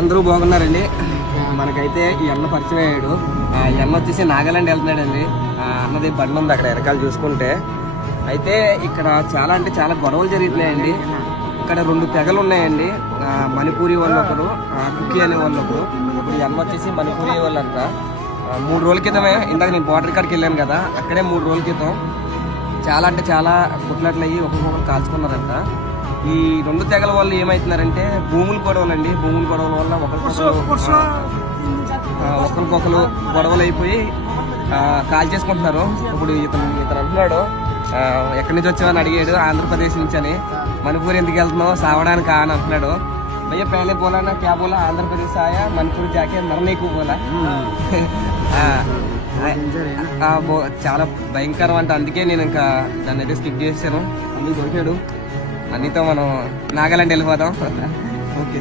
అందరూ బాగున్నారండి. మనకైతే ఈ అన్న పరిచయం అయ్యాడు. ఈ అన్న వచ్చేసి నాగాలాండ్ వెళ్తున్నాడండి. అన్నది బండి ఉంది అక్కడ వెనకాల చూసుకుంటే. అయితే ఇక్కడ చాలా అంటే చాలా గొడవలు జరుగుతున్నాయండి. ఇక్కడ 2 తెగలు ఉన్నాయండి. మణిపూరి వాళ్ళు ఒకరు, కుకీ అనే వాళ్ళు ఒకరు. ఇప్పుడు ఈ అన్న వచ్చేసి మణిపూరి వాళ్ళంతా 3 రోజుల క్రితమే, ఇందాక నేను బార్డర్ కాడికి వెళ్ళాను కదా, అక్కడే 3 రోజుల క్రితం చాలా అంటే చాలా కుట్లట్లు అయ్యి ఒక్కొక్కరు కాల్చుకున్నారంట. ఈ 2 తెగల వాళ్ళు ఏమవుతున్నారంటే భూముల గొడవలండి. భూముల గొడవల వల్ల ఒకరికొకరు గొడవలు అయిపోయి కాల్ చేసుకుంటున్నారు. ఇప్పుడు ఇతను అంటున్నాడు, ఎక్కడి నుంచి వచ్చావని అడిగాడు. ఆంధ్రప్రదేశ్ నుంచి అని. మణిపూర్ ఎందుకు వెళ్తున్నావు? సావడానికి అని అంటున్నాడు. భయ్య పहले बोला ना क्या बोला, ఆంధ్రప్రదేశ్ आया మణిపూర్ जाके मरने को बोला. చాలా భయంకరం అంటే అందుకే నేను ఇంకా దాన్ని అయితే స్కిప్ చేశాను. అన్నీ దొరికాడు. అన్నితో మనం నాగాలాండ్ వెళ్ళిపోదాం. ఓకే.